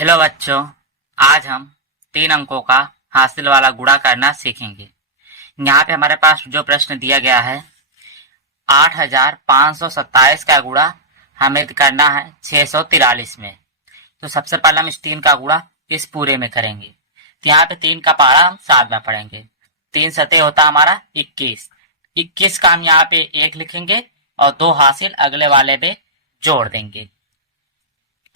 Hello बच्चों, आज हम 3 अंकों का हासिल वाला गुणा करना सीखेंगे। यहाँ पे हमारे पास जो प्रश्न दिया गया है 8527 का गुणा हमें करना है 643 में। तो सबसे पहले हम इस 3 का गुणा इस पूरे में करेंगे। तो यहाँ पे 3 का पहाड़ा हम साथ में पढ़ेंगे। 3 सतह होता हमारा 21। 21 का हम यहाँ पे 1 लिखेंगे और 2 हासिल अगले वाले में जोड़ देंगे।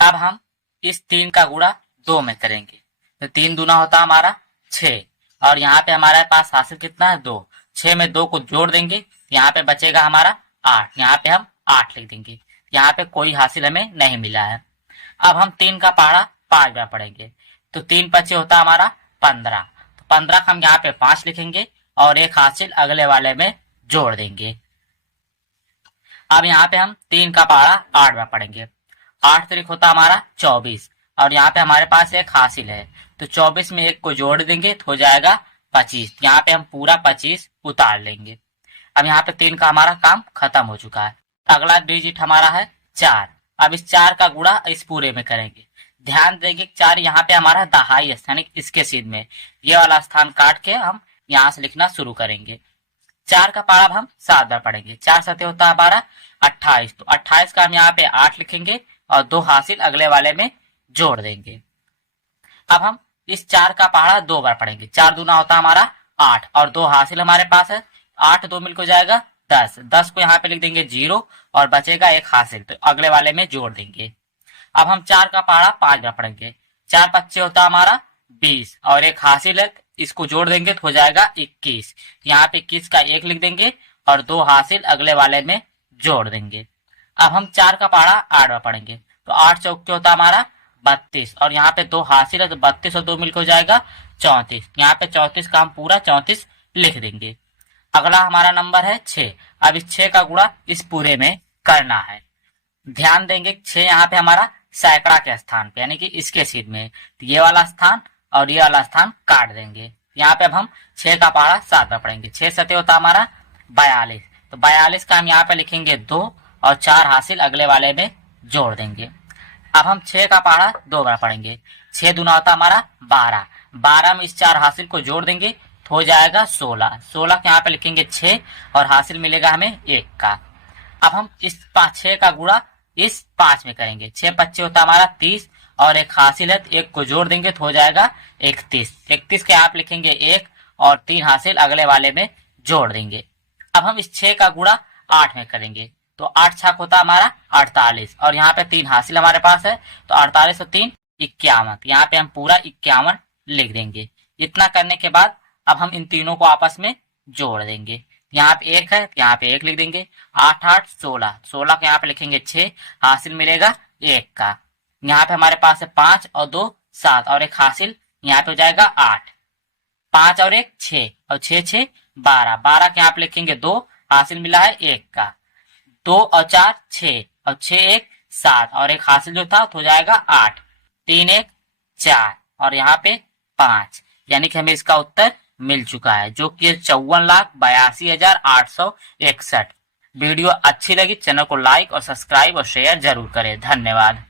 अब हम इस 3 का गुणा 2 में करेंगे। तो 3 दूना होता हमारा 6 और यहाँ पे हमारे पास हासिल कितना है 2। 6 में 2 को जोड़ देंगे, यहाँ पे बचेगा हमारा 8। यहाँ पे हम 8 लिख देंगे। यहाँ पे कोई हासिल हमें नहीं मिला है। अब हम 3 का पहाड़ा 5 बार पढ़ेंगे। तो 3 पचे होता हमारा 15। तो 15 का हम यहाँ पे 5 लिखेंगे और एक हासिल अगले वाले में जोड़ देंगे। अब यहाँ पे हम 3 का पहाड़ा 8 बार पढ़ेंगे। 8 तरीक होता हमारा 24 और यहाँ पे हमारे पास एक हासिल है। तो 24 में 1 को जोड़ देंगे तो हो जाएगा 25। यहाँ पे हम पूरा 25 उतार लेंगे। अब यहाँ पे 3 का हमारा काम खत्म हो चुका है। अगला डिजिट हमारा है 4। अब इस 4 का गुणा इस पूरे में करेंगे। ध्यान देंगे 4 यहाँ पे हमारा दहाई स्थान इसके सीध में, ये वाला स्थान काट के हम यहाँ से लिखना शुरू करेंगे। 4 का पहाड़ा हम 7 बार पढ़ेंगे। 4 सतह होता है हमारा 28। तो 28 का हम यहाँ पे 8 लिखेंगे और 2 हासिल अगले वाले में जोड़ देंगे। अब हम इस 4 का पहाड़ा 2 बार पढ़ेंगे। 4 दूना होता हमारा 8 और 2 हासिल हमारे पास है। 8 2 मिलकर जाएगा 10। 10 को यहाँ पे लिख देंगे 0 और बचेगा एक हासिल, तो अगले वाले में जोड़ देंगे। अब हम 4 का पहाड़ा 5 बार पढ़ेंगे। 4 पच्चे होता हमारा 20 और एक हासिल है, इसको जोड़ देंगे तो हो जाएगा 21। यहाँ पे 21 का 1 लिख देंगे और 2 हासिल अगले वाले में जोड़ देंगे। अब हम 4 का पहाड़ा 8 बार पढ़ेंगे। तो 8 चौके होता हमारा 32 और यहाँ पे 2 हासिल है, तो 32 और 2 मिलकर हो जाएगा 34। यहाँ पे 34 का हम पूरा 34 लिख देंगे। अगला हमारा नंबर है 6। अब इस 6 का गुणा इस पूरे में करना है। ध्यान देंगे 6 यहाँ पे हमारा सैकड़ा के स्थान पे यानी कि इसके सीध में, तो ये वाला स्थान और ये वाला स्थान काट देंगे। यहाँ पे अब हम 6 का पहाड़ा 7 बार पढ़ेंगे। 6 सतह होता हमारा 42। तो 42 का हम यहाँ पे लिखेंगे 2 और 4 हासिल अगले वाले में जोड़ देंगे। अब हम 6 का पहाड़ा 2 बार पढ़ेंगे। 6 दूना होता हमारा 12। 12 में इस 4 हासिल को जोड़ देंगे तो हो जाएगा 16। 16 के यहाँ पे लिखेंगे 6 और हासिल मिलेगा हमें 1 का। अब हम इस 6 का गुणा इस 5 में करेंगे। 6 पच्चे होता हमारा 30 और एक हासिल है, 1 को जोड़ देंगे तो हो जाएगा 31। 31 के यहाँ पे लिखेंगे 1 और 3 हासिल अगले वाले में जोड़ देंगे। अब हम इस 6 का गुणा 8 में करेंगे। तो 8 छक होता हमारा 48 और यहाँ पे 3 हासिल हमारे पास है, तो 48 और 3 51। यहाँ पे हम पूरा 51 लिख देंगे। इतना करने के बाद अब हम इन तीनों को आपस में जोड़ देंगे। यहाँ पे 1 है, यहाँ पे 1 लिख देंगे। 8 8 16। 16 के यहाँ पे लिखेंगे 6, हासिल मिलेगा 1 का। यहाँ पे हमारे पास है 5 और 2 7 और एक हासिल, यहाँ पे हो जाएगा 8। 5 और 1 6 और 6 6 12। 12 के यहाँ पे लिखेंगे 2, हासिल मिला है 1 का। 2 और 4 6 और 6 1 7 और एक हासिल जो था तो हो जाएगा 8। 3 1 4 और यहाँ पे 5, यानी कि हमें इसका उत्तर मिल चुका है जो कि 54,82,861। वीडियो अच्छी लगी चैनल को लाइक और सब्सक्राइब और शेयर जरूर करें। धन्यवाद।